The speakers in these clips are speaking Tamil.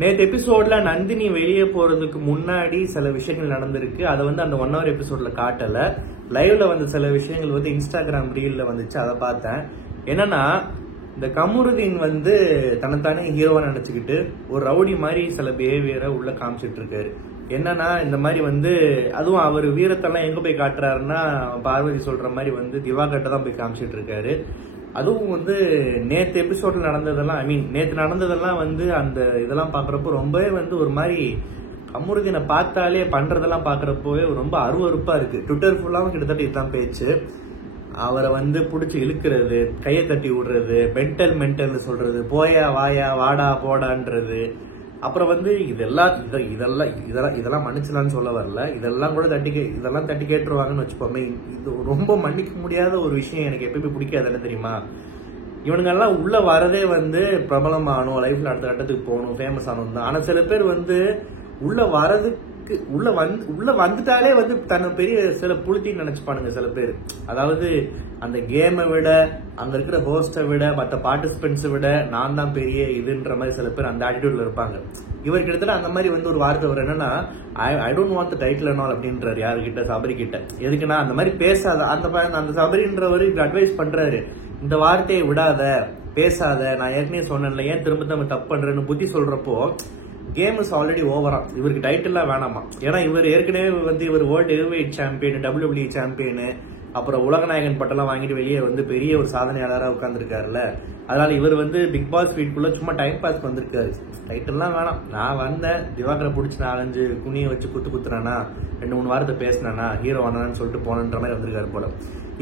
நேற்று எபிசோட்ல நந்தினி வெளியே போறதுக்கு முன்னாடி சில விஷயங்கள் நடந்திருக்கு. அதை வந்து அந்த 1 hour எபிசோட்ல காட்டல. லைவ்ல வந்து சில விஷயங்கள் வந்து இன்ஸ்டாகிராம் ரீல்ல வந்துச்சு, அதை பார்த்தேன். என்னன்னா, இந்த கமருதீன் வந்து தன்னைத்தானே ஹீரோவா நினைச்சுக்கிட்டு ஒரு ரவுடி மாதிரி சில பிஹேவியரை உள்ள காமிச்சிட்டு இருக்காரு. என்னன்னா, இந்த மாதிரி வந்து அதுவும் அவர் வீரத்தெல்லாம் எங்க போய் காட்டுறாருன்னா, பார்வதி சொல்ற மாதிரி வந்து திவாகர்ட்ட தான் போய் காமிச்சிட்டு இருக்காரு. அதுவும் வந்து நேத்து எபிசோட்ல நடந்ததெல்லாம், நேத்து நடந்ததெல்லாம் வந்து அந்த இதெல்லாம் பாக்குறப்போ ரொம்பவே வந்து ஒரு மாதிரி கமருதீனை பார்த்தாலே பண்றதெல்லாம் பாக்குறப்போவே ரொம்ப அருவருப்பா இருக்கு. ட்விட்டர் ஃபுல்லாவும் கிட்டத்தட்ட இதுதான் பேச்சு. அவரை வந்து பிடிச்சி இழுக்கிறது, கையை தட்டி விடுறது, மென்டல் சொல்றது, போயா வாயா வாடா போடான்றது. அப்புறம் வந்து இதெல்லாம் மன்னிச்சலான்னு சொல்ல வரல, இதெல்லாம் கூட தட்டி கேட்டுருவாங்கன்னு வச்சுப்போமே. இது ரொம்ப மன்னிக்க முடியாத ஒரு விஷயம். எனக்கு எப்பயுமே பிடிக்காது தெரியுமா? இவனுங்கெல்லாம் உள்ள வரதே வந்து பிரபலம் ஆகணும், லைஃப்ல அடுத்த கட்டத்துக்கு போகணும், ஃபேமஸ் ஆகணும் தான். ஆனா சில பேர் வந்து உள்ள வரதுக்கு உள்ள வந்துட்டாலே வந்து தன்னை பெரிய சில புளுத்தின்னு நினைச்சுப்பானுங்க சில பேர். அதாவது அந்த கேமை விட, அங்க இருக்கிற ஹோஸ்டை விட, மற்ற பார்ட்டிசிபென்ட்ஸை விட நான் தான் பெரிய இதுன்ற மாதிரி சில பேர் அந்த ஆட்டிடியூட்ல இருப்பாங்க. இவர் கிட்டத்தட்ட அந்த மாதிரி வந்து ஒரு வார்த்தை வரும். என்னன்னா, I don't want the title and all அப்படின்றாரு. யாருக்கிட்ட? சபரி கிட்ட. எதுக்குன்னா, அந்த மாதிரி பேசாத, அந்த சபரின்றவர் இப்படி அட்வைஸ் பண்றாரு, இந்த வார்த்தையை விடாத, பேசாத, நான் ஏற்கனவே சொன்னேன்ல, ஏன் திரும்ப தப்பு பண்றேன்னு புத்தி சொல்றப்போ கேம் இஸ் ஆல்ரெடி ஓவரா. இவருக்கு டைட்டில்லாம் வேணாமா. ஏன்னா இவர் ஏற்கனவே வந்து இவர் world heavyweight champion, WWE champion, அப்புறம் உலகநாயகன் பட்டெல்லாம் வாங்கிட்டு வெளியே வந்து பெரிய ஒரு சாதனையாளராக உட்கார்ந்துருக்காருல்ல. அதனால இவர் வந்து பிக் பாஸ் வீட்டுக்குள்ள சும்மா டைம் பாஸ் வந்திருக்காரு. டைட்டில்லாம் வேணாம், நான் வந்தேன், திவாகரை பிடிச்சி 4-5 குனியை வச்சு குத்துறானா, 2-3 வாரத்தை பேசினானா, ஹீரோ வந்தான்னு சொல்லிட்டு போனன்ற மாதிரி வந்திருக்காரு போல.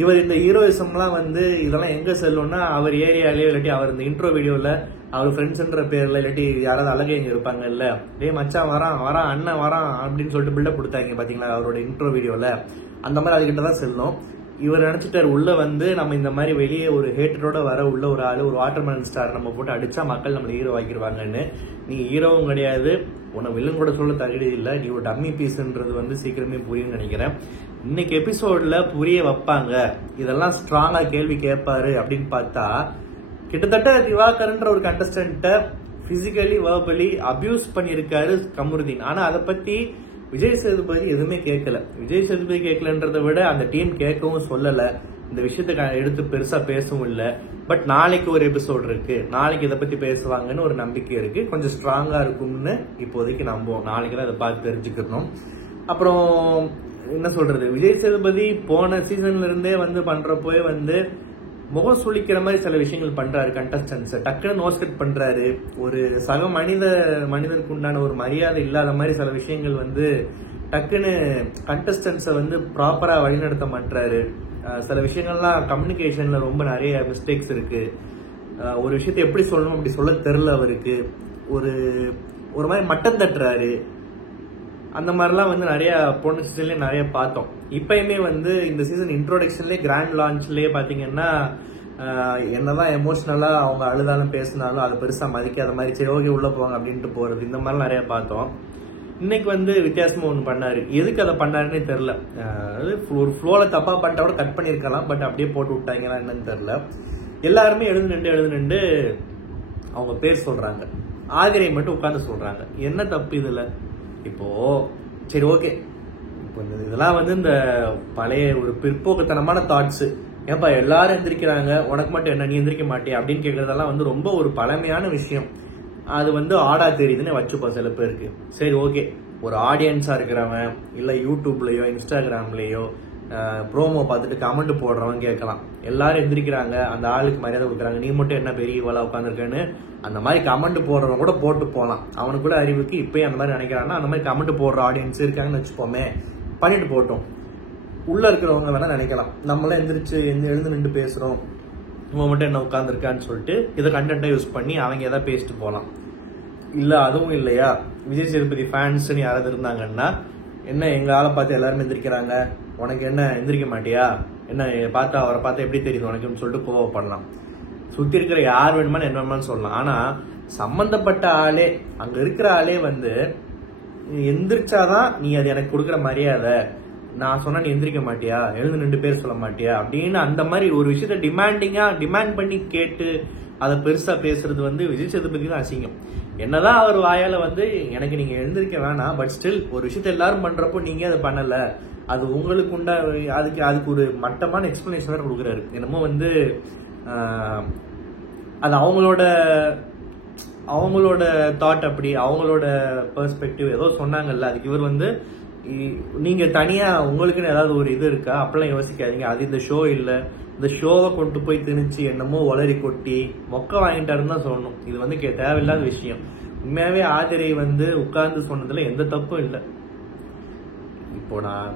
இவர் இந்த ஹீரோயிசம்லாம் வந்து இதெல்லாம் எங்க செல்லும்னா, அவர் ஏரியாலேயோ இல்லாட்டி அவர் இந்த இன்ட்ரோ வீடியோல அவர் ஃப்ரெண்ட்ஸ்ன்ற பேர்ல இல்லாட்டி யாராவது அழகே இங்க இருப்பாங்க இல்ல, டே மச்சான் வரான் அண்ணன் வரான் அப்படின்னு சொல்லிட்டு பில்டப் கொடுத்தாங்க பாத்தீங்களா அவரோட இன்ட்ரோ வீடியோல, அந்த மாதிரி அதுகிட்ட தான் செல்லும். இவர் நினைச்சிட்டாரு உள்ள வந்து நம்ம இந்த மாதிரி வெளியே ஒரு ஹேட்டரோட வர உள்ள ஒரு ஆளு, ஒரு வாட்டர்மெலன் ஸ்டார் நம்ம போட்டு அடிச்சா மக்கள் நம்மள ஹீரோ ஆக்கிடுவாங்கன்னு. நீ ஹீரோவும் கிடையாது, உன்னை வில்லன் கூட சொல்ல தகுதி இல்லை, நீ ஒரு டம்மி பீஸ்ன்றது வந்து சீக்கிரமே புரியும் நினைக்கிறேன். இன்னைக்கு எபிசோட்ல புரிய வைப்பாங்க, இதெல்லாம் ஸ்ட்ராங்கா கேள்வி கேட்பாரு அப்படின்னு பார்த்தா, கிட்டத்தட்ட திவாகர்ன்ற ஒரு கண்டஸ்டன்ட்ட பிசிக்கலி வெர்பலி அபியூஸ் பண்ணியிருக்காரு கமருதீன். ஆனா அதை பத்தி விஜய் சேதுபதி எதுவுமே கேட்கல. விஜய் சேதுபதி கேட்கலன்றதை விட அந்த டீம் கேட்கவும் சொல்லல, இந்த விஷயத்த எடுத்து பெருசா பேசவும் இல்லை. பட் நாளைக்கு ஒரு எபிசோட் இருக்கு, நாளைக்கு இதை பத்தி பேசுவாங்கன்னு ஒரு நம்பிக்கை இருக்கு. கொஞ்சம் ஸ்ட்ராங்கா இருக்கும்னு இப்போதைக்கு நம்புவோம். நாளைக்கு தான் அதை பார்த்து தெரிஞ்சுக்கணும். அப்புறம் என்ன சொல்றது, விஜய் சேதுபதி போன சீசன்ல இருந்தே வந்து பண்றப்போயே வந்து முகம் சுளிக்கிற மாதிரி சில விஷயங்கள் பண்றாரு. கண்டஸ்டன்ஸ் டக்குன்னு நோஸ்கட் பண்றாரு. ஒரு சக மனிதருக்கு உண்டான ஒரு மரியாதை இல்லாத மாதிரி சில விஷயங்கள் வந்து டக்குன்னு கண்டஸ்டன்ஸை வந்து ப்ராப்பரா வழிநடத்த மாட்டாரு. சில விஷயங்கள்லாம் கம்யூனிகேஷன்ல ரொம்ப நிறைய மிஸ்டேக்ஸ் இருக்கு. ஒரு விஷயத்தை எப்படி சொல்லணும் அப்படி சொல்ல தெரியல அவருக்கு. ஒரு மாதிரி மட்டம் தட்டுறாரு. அந்த மாதிரிலாம் வந்து நிறைய போன சீசன்லயே நிறைய பார்த்தோம். இப்பயுமே வந்து இந்த சீசன் இன்ட்ரோடக்ஷன்லயே கிராண்ட் லான்ச்லயே பாத்தீங்கன்னா, என்னதான் எமோஷனலா அவங்க அழுதாலும் பேசினாலும் அதை பெருசா மதிக்காத மாதிரி, சரி ஓகே உள்ள போவாங்க அப்படின்ட்டு போறது, இந்த மாதிரி நிறைய பார்த்தோம். இன்னைக்கு வந்து வித்தியாசமா ஒண்ணு பண்ணாரு. எதுக்கு அதை பண்ணாருன்னே தெரியல. ஒரு ஃப்ளோல தப்பா பண்ணிட்டா கூட கட் பண்ணிருக்கலாம், பட் அப்படியே போட்டு விட்டாங்களா என்னன்னு தெரியல. எல்லாருமே எழுந்து நின்று அவங்க பேர் சொல்றாங்க. ஆதிரை மட்டும் உட்கார்ந்து சொல்றாங்க. என்ன தப்பு இதுல? இப்போ சரி ஓகே, இப்போ இதெல்லாம் வந்து இந்த பழைய ஒரு பிற்போக்குத்தனமான தாட்ஸ். ஏன்பா எல்லாரும் எந்திரிக்கிறாங்க, உனக்கு மட்டும் என்ன, நீ எந்திரிக்க மாட்டியா அப்படின்னு கேட்கறதெல்லாம் வந்து ரொம்ப ஒரு பழமையான விஷயம். அது வந்து ஆடா தெரியுதுன்னு வச்சுப்போம் சில பேருக்கு. சரி ஓகே, ஒரு ஆடியன்ஸா இருக்கிறவன் இல்ல யூடியூப்லயோ இன்ஸ்டாகிராம்லயோ ப்ரோமோ பார்த்துட்டு கமெண்ட் போடுறவன் கேட்கலாம், எல்லாரும் எந்திரிக்கிறாங்க, அந்த ஆளுக்கு மரியாதை கொடுக்குறாங்க, நீ மட்டும் என்ன பெரிய இவளா உட்காந்துருக்கேன்னு அந்த மாதிரி கமெண்ட் போடுறவங்க கூட போட்டு போகலாம். அவனுக்கு கூட அறிவுக்கு இப்பயும் அந்த மாதிரி நினைக்கிறான்னா, அந்த மாதிரி கமெண்ட் போடுற ஆடியன்ஸ் இருக்காங்கன்னு வச்சுப்போமே, பண்ணிட்டு போட்டோம். உள்ள இருக்கிறவங்க வேணா நினைக்கலாம், நம்மளாம் எழுந்து நின்று பேசுறோம், இவன் மட்டும் என்ன உட்காந்துருக்கான்னு சொல்லிட்டு இதை கண்டென்ட்டா யூஸ் பண்ணி அவங்க எதாவது பேசிட்டு போகலாம். இல்ல அதுவும் இல்லையா, விஜய் சேதுபதி ஃபேன்ஸ்ன்னு யாராவது இருந்தாங்கன்னா, என்ன எங்க ஆளை பார்த்து எல்லாருமே எந்திரிக்கிறாங்க, உனக்கு என்ன எந்திரிக்க மாட்டியா, என்ன பார்த்தா அவரை பார்த்தா எப்படி தெரியுது உனக்குன்னு சொல்லிட்டு கோவப்படலாம். சுத்தி இருக்கிற யார் வேணுமான்னு என்ன வேணுமான்னு சொல்லலாம். ஆனா சம்பந்தப்பட்ட ஆளே, அங்க இருக்கிற ஆளே வந்து எந்திரிச்சாதான் நீ அது எனக்கு கொடுக்குற மரியாதை, நான் சொன்னா நீ எந்திரிக்க மாட்டியா, எழுந்து 2 பேர் சொல்ல மாட்டியா அப்படின்னு அந்த மாதிரி ஒரு விஷயத்த டிமாண்ட் பண்ணி கேட்டு அதை பெருசா பேசுறது வந்து விஜய் சேதுபதி தான் அசிங்கம். என்னதான் அவர் வாயால வந்து எனக்கு நீங்க எழுந்திருக்க வேணாம், பட் ஸ்டில் ஒரு விஷயத்த எல்லாரும் பண்றப்போ நீங்க அதை பண்ணல, அது உங்களுக்கு உண்டா, அதுக்கு ஒரு மட்டமான எக்ஸ்பிளனேஷன் வேற கொடுக்குறாரு. என்னமோ வந்து அது அவங்களோட தாட், அப்படி அவங்களோட பெர்ஸ்பெக்டிவ் ஏதோ சொன்னாங்கல்ல, அதுக்கு இவர் வந்து நீங்க தனியா உங்களுக்குன்னு ஏதாவது ஒரு இது இருக்கா, அப்பெல்லாம் யோசிக்காதீங்க, அது இந்த ஷோ இல்ல, இந்த ஷோவை கொண்டு போய் திணிச்சு என்னமோ வளரி கொட்டி மொக்க வாங்கிட்டாருன்னு தான் சொல்லணும். இது வந்து தேவையில்லாத விஷயம். உண்மையாவே ஆதிரை வந்து உட்கார்ந்து சொன்னதுல எந்த தப்பும் இல்லை. இப்போ நான்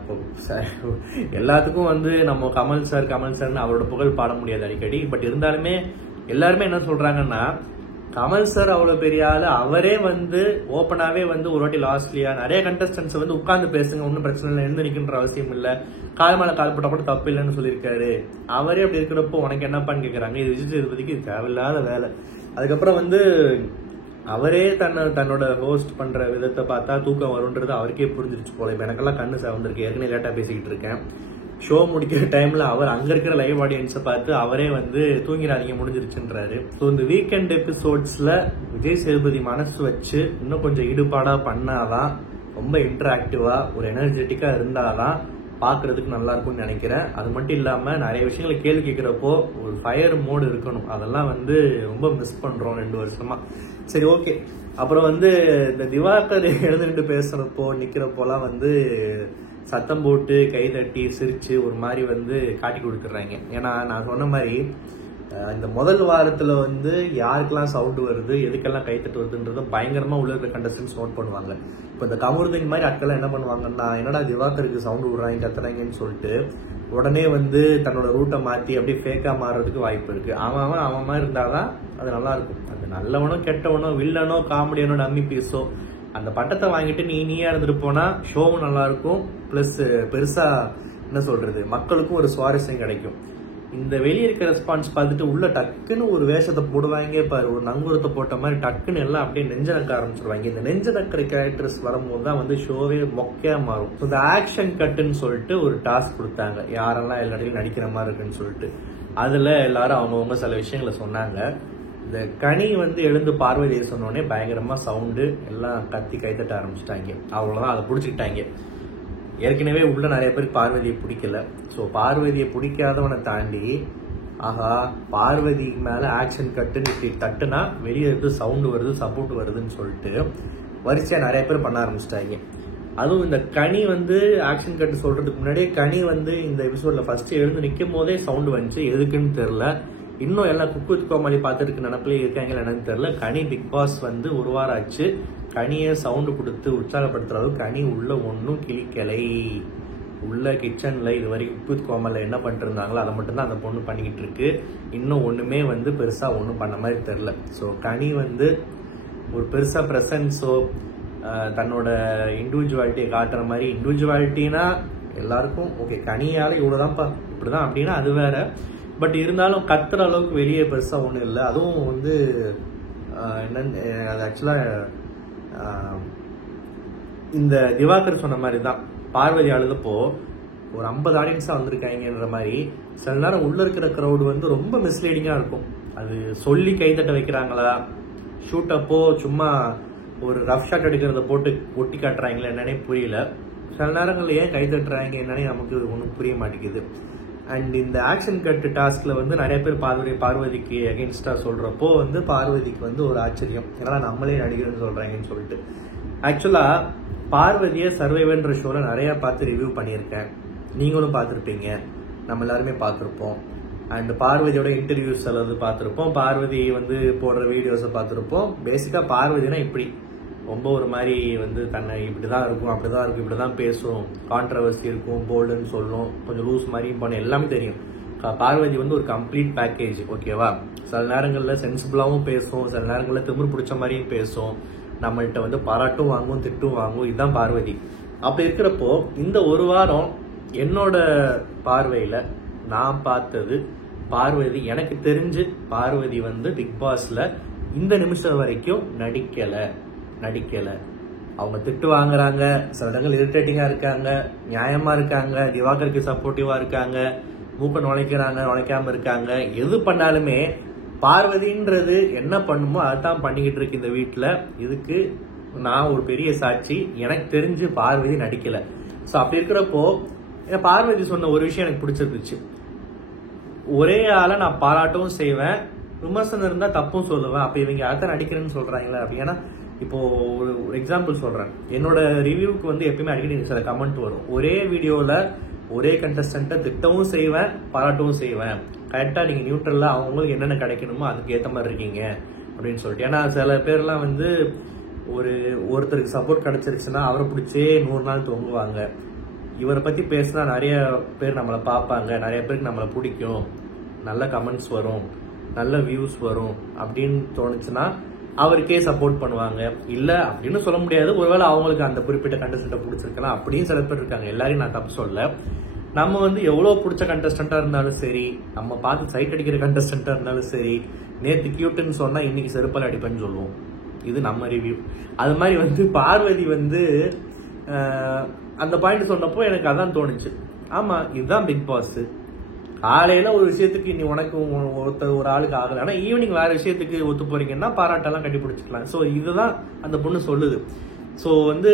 எல்லாத்துக்கும் வந்து நம்ம கமல் சார்னு அவரோட புகழ் பாட முடியாது அடிக்கடி. பட் இருந்தாலுமே எல்லாருமே என்ன சொல்றாங்கன்னா, கமல் சார் அவ்வளவு பெரிய ஆளு, அவரே வந்து ஓப்பனாவே வந்து ஒரு வாட்டி லாஸ்ட்லியா நிறைய கண்டஸ்டன்ஸ் வந்து உட்கார்ந்து பேசுங்க, ஒன்னும் பிரச்சனை இல்லை, எழுந்து நிற்கின்ற அவசியம் இல்ல, கால் மேல கால் போட்டா கூட தப்பு இல்லைன்னு சொல்லியிருக்காரு. அவரே அப்படி இருக்கிறப்போ உனக்கு என்னப்பான்னு கேட்கறாங்க. இது விஜய் சேதுபதிக்கு தேவையில்லாத வேலை. அதுக்கப்புறம் வந்து அவரே தன்னோட ஹோஸ்ட் பண்ற விதத்தை பார்த்தா தூக்கம் வரும்ன்றது அவருக்கே புரிஞ்சிருச்சு போல. இப்ப எனக்கெல்லாம் கண்ணு சார்ந்திருக்கு, ஏற்கனவே லேட்டா பேசிக்கிட்டு இருக்கேன். ஷோ முடிக்கிற டைம்ல அவர் அங்க இருக்கிற லைவ் ஆடியன்ஸை பார்த்து அவரே வந்து தூங்கிறாதீங்க முடிஞ்சிருச்சுன்றாரு. ஸோ இந்த வீக்கெண்ட் எபிசோட்ஸ்ல விஜய் சேதுபதி மனசு வச்சு இன்னும் கொஞ்சம் ஈடுபாடா பண்ணாதான், ரொம்ப இன்டராக்டிவா ஒரு எனர்ஜெட்டிக்கா இருந்தாதான் பாக்குறதுக்கு நல்லா இருக்கும்னு நினைக்கிறேன். அது மட்டும் இல்லாம நிறைய விஷயங்களை கேள்வி கேட்கிறப்போ ஒரு ஃபயர் மோடு இருக்கணும். அதெல்லாம் வந்து ரொம்ப மிஸ் பண்றோம் 2 வருஷமா. சரி, ஓகே. அப்புறம் வந்து இந்த திவாகர் எழுந்துட்டு பேசுறப்போ நிக்கிறப்போலாம் வந்து சத்தம் போட்டு கை தட்டி சிரிச்சு ஒரு மாதிரி வந்து காட்டி கொடுத்துட்றாங்க. ஏன்னா நான் சொன்ன மாதிரி இந்த முதல் வாரத்துல வந்து யாருக்கெல்லாம் சவுண்ட் வருது, எதுக்கெல்லாம் கைத்தட்டு வருதுன்றத பயங்கரமா உள்ள இருக்கிற கண்டஸ்டன்ஸ் நோட் பண்ணுவாங்க. இப்போ இந்த கமருதீன் மாதிரி ஆட்கள் என்ன பண்ணுவாங்கன்னா, என்னடா திவாகருக்கு சவுண்ட் விடுறாங்க கத்துறாங்கன்னு சொல்லிட்டு உடனே வந்து தன்னோட ரூட்டை மாத்தி அப்படியே ஃபேக்கா மாறுறதுக்கு வாய்ப்பு இருக்கு. அவன் மாதிரி இருந்தாதான் அது நல்லா இருக்கும். அது நல்லவனோ கெட்டவனோ வில்லனோ காமெடியனோ டம்மி பீஸோ அந்த பட்டத்தை வாங்கிட்டு நீயா இருந்துட்டு போனா ஷோவும் நல்லா இருக்கும். பிளஸ் பெருசா என்ன சொல்றது, மக்களுக்கும் ஒரு சுவாரஸ்யம் கிடைக்கும். இந்த வெளியே இருக்க ரெஸ்பான்ஸ் பார்த்துட்டு உள்ள டக்குன்னு ஒரு வேஷத்தை போடுவாங்க பாரு, ஒரு நங்கூரத்தை போட்ட மாதிரி டக்குன்னு எல்லாம் அப்படியே நெஞ்ச நக்க ஆரம்பிச்சிருவாங்க. இந்த நெஞ்ச நக்கிற கேரக்டர்ஸ் வரும்போது தான் வந்து ஷோவே மொக்கையா மாறும். இந்த ஆக்ஷன் கட்டுன்னு சொல்லிட்டு ஒரு டாஸ்க் கொடுத்தாங்க, யாரெல்லாம் எல்லா இடத்துலையும் நடிக்கிற மாதிரி இருக்குன்னு சொல்லிட்டு. அதுல எல்லாரும் அவங்கவுங்க சில விஷயங்களை சொன்னாங்க. இந்த கனி வந்து எழுந்து பார்வதியை சொன்னோடனே பயங்கரமா சவுண்டு எல்லாம் கத்தி கைத்தட்ட ஆரம்பிச்சிட்டாங்க. அவ்வளவுதான், அதை பிடிச்சிக்கிட்டாங்க. ஏற்கனவே உள்ள நிறைய பேருக்கு பார்வதியை பிடிக்கல. ஸோ பார்வதியை பிடிக்காதவனை தாண்டி ஆஹா பார்வதி மேல ஆக்ஷன் கட்டுன்னு இப்படி தட்டுனா வெளியே இருந்து சவுண்டு வருது, சப்போர்ட் வருதுன்னு சொல்லிட்டு வரிசையா நிறைய பேர் பண்ண ஆரம்பிச்சிட்டாங்க. அதுவும் இந்த கனி வந்து ஆக்ஷன் கட்டு சொல்றதுக்கு முன்னாடியே கனி வந்து இந்த எபிசோட்ல ஃபர்ஸ்ட் எழுந்து நிற்கும் போதே சவுண்டு வந்துச்சு, எதுக்குன்னு தெரியல. இன்னும் எல்லாம் குக்கு வித் கோமாளி பார்த்துருக்கு நினப்பிலே இருக்காங்க என்னன்னு தெரியல. கனி பிக் பாஸ் வந்து ஒரு வாரம் ஆச்சு, கனியை சவுண்டு கொடுத்து உற்சாகப்படுத்துற அளவுக்கு கனி உள்ள ஒன்றும் கிளிக்கலை. உள்ள கிச்சன்ல இது வரைக்கும் குக்கு வித் கோமாளில என்ன பண்ணிட்டு இருந்தாங்களோ அதை மட்டும்தான் அந்த பொண்ணு பண்ணிக்கிட்டு இருக்கு. இன்னும் ஒண்ணுமே வந்து பெருசா ஒன்றும் பண்ண மாதிரி தெரியல. ஸோ கனி வந்து ஒரு பெருசா ப்ரெசன்ஸோ தன்னோட இண்டிவிஜுவாலிட்டியை காட்டுற மாதிரி, இண்டிவிஜுவாலிட்டினா எல்லாருக்கும் ஓகே கனியால இவ்வளவுதான்ப்பா இப்படிதான் அப்படின்னா அது வேற. பட் இருந்தாலும் கத்துற அளவுக்கு வெளியே பெருசா ஒன்றும் இல்லை. அதுவும் வந்து என்னன்னு அது ஆக்சுவலா இந்த திவாகர் சொன்ன மாதிரி தான், பார்வதி அழுதப்போ ஒரு 50 ஆடியன்ஸா வந்திருக்காங்கன்ற மாதிரி சில நேரம் உள்ள இருக்கிற கிரௌடு வந்து ரொம்ப மிஸ்லீடிங்கா இருக்கும். அது சொல்லி கைத்தட்ட வைக்கிறாங்களா, ஷூட் அப்போ சும்மா ஒரு ரஃப் ஷாட் எடுக்கிறத போட்டு ஒட்டி காட்டுறாங்களா என்னன்னே புரியல. சில நேரங்கள்ல ஏன் கைத்தட்டுறாங்க என்னன்னே நமக்கு ஒன்றும் புரிய மாட்டேங்குது. அண்ட் இந்த ஆக்ஷன் கட்டு டாஸ்க்ல வந்து நிறைய பேர் பார்வதிக்கு அகெயின்ஸ்டா சொல்றப்போ வந்து பார்வதிக்கு வந்து ஒரு ஆச்சரியம், ஏன்னா நம்மளே நடிகர்னு சொல்றாங்கன்னு சொல்லிட்டு. ஆக்சுவலா பார்வதியை சர்வைவர்ன்ற ஷோல நிறைய பார்த்து ரிவ்யூ பண்ணியிருக்கேன், நீங்களும் பார்த்துருப்பீங்க, நம்ம எல்லாருமே பார்த்துருப்போம். அண்ட் பார்வதியோட இன்டர்வியூஸ் அல்லது பார்த்துருப்போம், பார்வதி வந்து போடுற வீடியோஸை பார்த்துருப்போம். பேசிக்கா பார்வதினா இப்படி ரொம்ப ஒரு மாதிரி வந்து தன்னை இப்படிதான் இருக்கும், அப்படிதான் இருக்கும், இப்படிதான் பேசும், கான்ட்ரவர்சி இருக்கும், போல்டுன்னு சொல்லும், கொஞ்சம் லூஸ் மாதிரியும் பண்ண எல்லாமே தெரியும். பார்வதி வந்து ஒரு கம்ப்ளீட் பேக்கேஜ், ஓகேவா. சில நேரங்களில் சென்சிபிளாகவும் பேசும், சில நேரங்களில் திமிர் பிடிச்ச மாதிரியும் பேசும், நம்மள்கிட்ட வந்து பாராட்டும் வாங்கும் திட்டும் வாங்கும். இதுதான் பார்வதி. அப்படி இருக்கிறப்போ இந்த ஒரு வாரம் என்னோட பார்வையில நான் பார்த்தது பார்வதி, எனக்கு தெரிஞ்சு பார்வதி வந்து பிக் பாஸ்ல இந்த நிமிஷம் வரைக்கும் நடிக்கல. அவங்க திட்டு வாங்குறாங்க, சில இடங்கள் இரிட்டேட்டிங்கா இருக்காங்க, நியாயமா இருக்காங்க, திவாகருக்கு சப்போர்ட்டிவா இருக்காங்க, மூக்க நுழைக்கிறாங்க, நுழைக்காம இருக்காங்க. எது பண்ணாலுமே பார்வதின்றது என்ன பண்ணுமோ அதான் பண்ணிக்கிட்டு இருக்கு இந்த வீட்டுல. இதுக்கு நான் ஒரு பெரிய சாட்சி. எனக்கு தெரிஞ்சு பார்வதி நடிக்கல. ஸோ அப்படி இருக்கிறப்போ பார்வதி சொன்ன ஒரு விஷயம் எனக்கு பிடிச்சிருந்துச்சு. ஒரே ஆளை நான் பாராட்டவும் செய்வேன், விமர்சனம் இருந்தா தப்பும் சொல்லுவேன். அப்ப இவங்க யார்தான் நடிக்கிறேன்னு சொல்றாங்களே அப்படி. ஏன்னா இப்போ ஒரு எக்ஸாம்பிள் சொல்றேன். என்னோட ரிவ்யூக்கு வந்து எப்பயுமே அடிக்கடி சில கமெண்ட் வரும். ஒரே வீடியோல ஒரே கண்டஸ்டன்ட்டை திட்டவும் செய்வேன், பாராட்டவும் செய்வேன். கரெக்டா நீங்க நியூட்ரல்ல அவங்களுக்கு என்னென்ன கிடைக்கணுமோ அதுக்கு ஏத்த மாதிரி இருக்கீங்க அப்படின்னு சொல்லிட்டு. ஏன்னா சில பேர்லாம் வந்து ஒருத்தருக்கு சப்போர்ட் கிடைச்சிருச்சுன்னா அவரை பிடிச்சே 100 நாள் தொங்குவாங்க. இவரை பத்தி பேசினா நிறைய பேர் நம்மளை பார்ப்பாங்க, நிறைய பேருக்கு நம்மளை பிடிக்கும், நல்ல கமெண்ட்ஸ் வரும், நல்ல வியூஸ் வரும் அப்படின்னு தோணுச்சுன்னா அவருக்கே சப்போர்ட் பண்ணுவாங்க. இல்ல அப்படின்னு சொல்ல முடியாது, ஒருவேளை அவங்களுக்கு அந்த குறிப்பிட்ட கண்டஸ்டன்ட்டை பிடிச்சிருக்கலாம் அப்படின்னு சில பேர் இருக்காங்க. எல்லாரையும் நான் தப்பு சொல்ல. நம்ம வந்து எவ்வளவு பிடிச்ச கண்டஸ்டன்டா இருந்தாலும் சரி, நம்ம பார்த்து சைட் அடிக்கிற கண்டஸ்டன்டா இருந்தாலும் சரி, நேத்து கியூட்னு சொன்னா இன்னைக்கு செருப்பால் அடிப்பேன்னு சொல்லுவோம். இது நம்ம ரிவ்யூ. அது மாதிரி வந்து பார்வதி வந்து அந்த பாயிண்ட் சொன்னப்போ எனக்கு அதான் தோணுச்சு. ஆமா, இதுதான் பிக் பாஸ். காலையில ஒரு விஷயத்துக்கு நீ உனக்கு ஒரு ஆளுக்கு ஆகல, ஆனா ஈவினிங் வேற விஷயத்துக்கு ஒத்து போறீங்கன்னா பாராட்டெல்லாம் கட்டிப்பிடிச்சிக்கலாம். ஸோ இதுதான் அந்த பொண்ணு சொல்லுது. ஸோ வந்து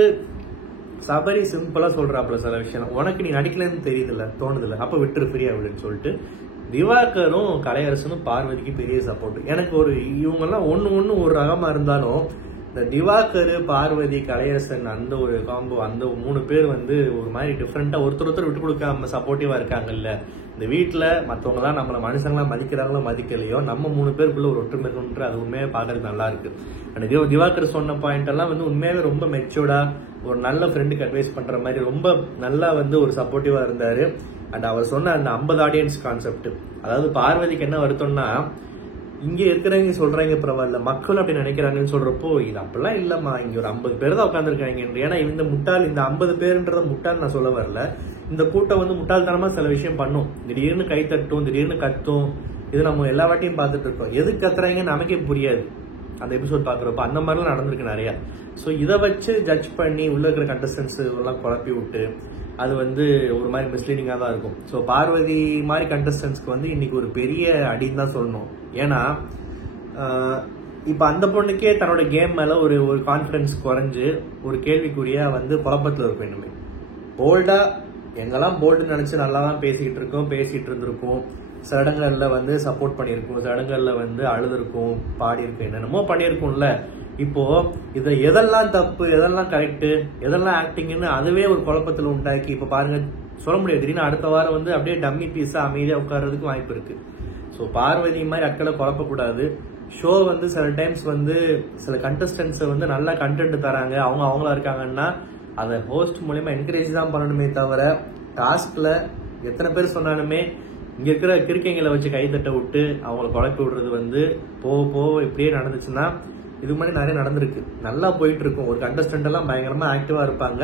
சபரி சிம்பிளா சொல்றாப்புல சில விஷயம், உனக்கு நீ நடிக்கலன்னு தெரியுதுல்ல, தோணுதுல, அப்ப விட்டுரு ஃப்ரீயா விடுன்னு சொல்லிட்டு. திவாகரும் கலையரசனும் பார்வதிக்கு பெரிய சப்போர்ட். எனக்கு இவங்கெல்லாம் ஒன்னு ஒரு ரகமா இருந்தாலும் இந்த திவாகர், பார்வதி, கலையரசன் அந்த ஒரு காம்போ, அந்த 3 பேர் வந்து ஒரு மாதிரி டிஃப்ரெண்டா ஒருத்தர் விட்டு கொடுக்காம சப்போர்ட்டிவா இருக்காங்கல்ல. இந்த வீட்டுல மத்தவங்க தான் நம்மள மனுஷங்களா மதிக்கிறாங்களோ மதிக்கலையோ, நம்ம 3 பேருக்குள்ள ஒரு ஒற்றுமை இருக்குன்ற அது உண்மையாக பாக்குறதுக்கு நல்லா இருக்கு. திவாகர் சொன்ன பாயிண்ட் எல்லாம் வந்து உண்மையாவே ரொம்ப மெச்சூர்டா ஒரு நல்ல ஃப்ரெண்டுக்கு அட்வைஸ் பண்ற மாதிரி ரொம்ப நல்லா வந்து ஒரு சப்போர்ட்டிவா இருந்தாரு. அண்ட் அவர் சொன்ன அந்த 50 ஆடியன்ஸ் கான்செப்ட், அதாவது பார்வதிக்கு என்ன வருத்தம்னா, இங்க இருக்கிறவங்க சொல்றாங்க பரவாயில்ல, மக்கள் அப்படி நினைக்கிறாங்கன்னு சொல்றப்போ, இது அப்படிலாம் இல்லம்மா, இங்க ஒரு 50 பேர் தான் உட்காந்துருக்காங்க. ஏன்னா இந்த முட்டாள், இந்த 50 பேருன்றத முட்டாள் நான் சொல்ல வரல. இந்த கூட்டம் வந்து முட்டாள்தனமா சில விஷயம் பண்ணும், திடீர்னு கை தட்டும், திடீர்னு கத்தும். இது நம்ம எல்லா வாட்டியும் பார்த்துட்டு இருக்கோம். எதுக்கு கத்துறாங்கன்னு நமக்கே புரியாது அந்த எபிசோட் பாக்குறப்ப. அந்த மாதிரிலாம் நடந்திருக்கு நிறைய. ஸோ இதை வச்சு ஜட்ஜ் பண்ணி உள்ள இருக்கிற கண்டஸ்டன்ஸ் எல்லாம் குழப்பி விட்டு அது வந்து ஒரு மாதிரி மிஸ்லீடிங்காக தான் இருக்கும். ஸோ பார்வதி மாதிரி கண்டஸ்டன்ஸ்க்கு வந்து இன்னைக்கு ஒரு பெரிய அடின்னு தான் சொல்லணும். ஏன்னா இப்போ அந்த பொண்ணுக்கே தன்னோட கேம் மேல ஒரு கான்ஃபிடன்ஸ் குறைஞ்சு ஒரு கேள்விக்குறியா வந்து குழப்பத்தில் இருக்கும். இனிமே போல்டா எங்கெல்லாம் போல்டுன்னு நினைச்சு நல்லா தான் பேசிட்டு இருந்திருக்கோம். சில இடங்கள்ல வந்து சப்போர்ட் பண்ணியிருக்கோம், சில இடங்கள்ல வந்து அழுதுருக்கும், பாடி இருக்கும், என்னென்னமோ பண்ணியிருக்கும்ல. இப்போ இதை எதெல்லாம் தப்பு, எதெல்லாம் கரெக்ட், எதெல்லாம் ஆக்டிங்னு அதுவே ஒரு குழப்பத்தில் உண்டாக்கி இப்ப பாருங்க, சொல்ல முடியாது. திடீர்னு அடுத்த வாரம் வந்து அப்படியே டம்மி பீஸா அமைதியா உட்கார்றதுக்கு வாய்ப்பு இருக்கு. ஸோ பார்வதி மாதிரி அக்களை குழப்பக்கூடாது. ஷோ வந்து சில டைம்ஸ் வந்து சில கண்டஸ்டன்ஸை வந்து நல்லா கண்டென்ட் தராங்க, அவங்களா இருக்காங்கன்னா அதை ஹோஸ்ட் மூலமா என்கரேஜ் தான் பண்ணணுமே தவிர, டாஸ்க்ல எத்தனை பேர் சொன்னாலுமே இங்க இருக்கிற கிறுக்கைங்களை வச்சு கைத்தட்ட விட்டு அவங்களை குழப்பி விடுறது வந்து போக இப்படியே நடந்துச்சுன்னா, இது மாதிரி நிறைய நடந்திருக்கு. நல்லா போயிட்டு இருக்கும். ஒரு கண்டஸ்டன்ட் எல்லாம் பயங்கரமா ஆக்டிவா இருப்பாங்க,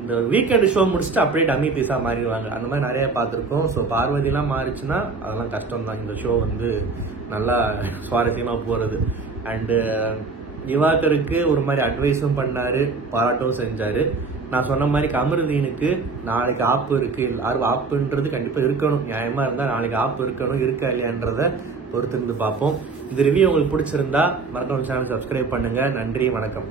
இந்த வீக்கெண்ட் ஷோ முடிச்சுட்டு அப்படியே டம்மி பீஸா மாறிடுவாங்க. அந்த மாதிரி நிறைய பார்த்துருக்கோம். ஸோ பார்வதி எல்லாம் மாறிச்சுன்னா அதெல்லாம் கஷ்டம் தான். இந்த ஷோ வந்து நல்லா சுவாரஸ்யமா போறது. அண்டு திவாகருக்கு ஒரு மாதிரி அட்வைஸும் பண்ணாரு, பாராட்டவும் செஞ்சாரு. நான் சொன்ன மாதிரி கமருதீனுக்கு நாளைக்கு ஆப்பு இருக்கு. ஆப்புன்றது கண்டிப்பா இருக்கணும், நியாயமா இருந்தா நாளைக்கு ஆப்பு இருக்கணும், இருக்கா இல்லையான்றத பொறுத்திருந்து பார்ப்போம். இந்த ரிவ்யூ உங்களுக்கு பிடிச்சிருந்தா மறக்காம சேனல் சப்ஸ்கிரைப் பண்ணுங்க. நன்றி, வணக்கம்.